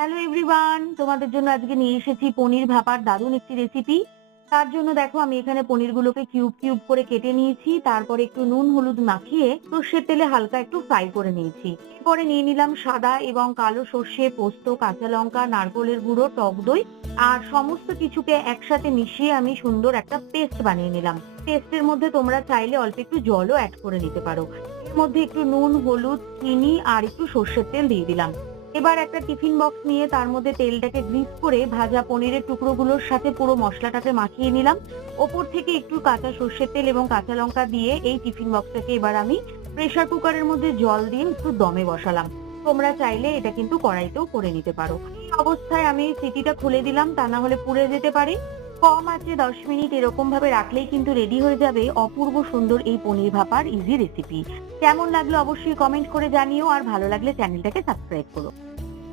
Hello everyone, তোমাদের জন্য আজকে নিয়ে এসেছি পনির ভাপার দারুণ একটি রেসিপি। তার জন্য দেখো আমি এখানে পনিরগুলোকে কিউব কিউব করে কেটে নিয়েছি, তারপরে একটু নুন হলুদ মাখিয়ে সর্ষের তেলে হালকা একটু ফ্রাই করে নিয়েছি। এরপরে নিয়ে নিলাম সাদা এবং কালো সর্ষে, পোস্ত, কাঁচা লঙ্কা, নারকোলের গুঁড়ো, টক দই আর সমস্ত কিছুকে একসাথে মিশিয়ে আমি সুন্দর একটা পেস্ট বানিয়ে নিলাম। পেস্টের মধ্যে তোমরা চাইলে অল্প একটু জলও অ্যাড করে নিতে পারো। এর মধ্যে একটু নুন, হলুদ, চিনি আর একটু সর্ষের তেল দিয়ে দিলাম। এবার একটা টিফিন বক্স নিয়ে তার মধ্যে তেলটাকে গ্রিস করে ভাজা পনিরের টুকরোগুলোর সাথে পুরো মশলাটাকে মাখিয়ে নিলাম। ওপর থেকে একটু কাঁচা সর্ষের তেল এবং কাঁচা লঙ্কা দিয়ে এই টিফিন বক্সটাকে এবার আমি প্রেসার কুকারের মধ্যে জল দিয়ে একটু দমে বসালাম। তোমরা চাইলে এটা কিন্তু কড়াইতেও করে নিতে পারো। এই অবস্থায় আমি সিটিটা খুলে দিলাম, তা না হলে পুড়ে যেতে পারে। কম আছে 10 মিনিট এরকম ভাবে রাখলেই কিন্তু রেডি হয়ে যাবে অপূর্ব সুন্দর এই পনির ভাপার ইজি রেসিপি। কেমন লাগলো অবশ্যই কমেন্ট করে জানিও, আর ভালো লাগলে চ্যানেলটাকে সাবস্ক্রাইব করো।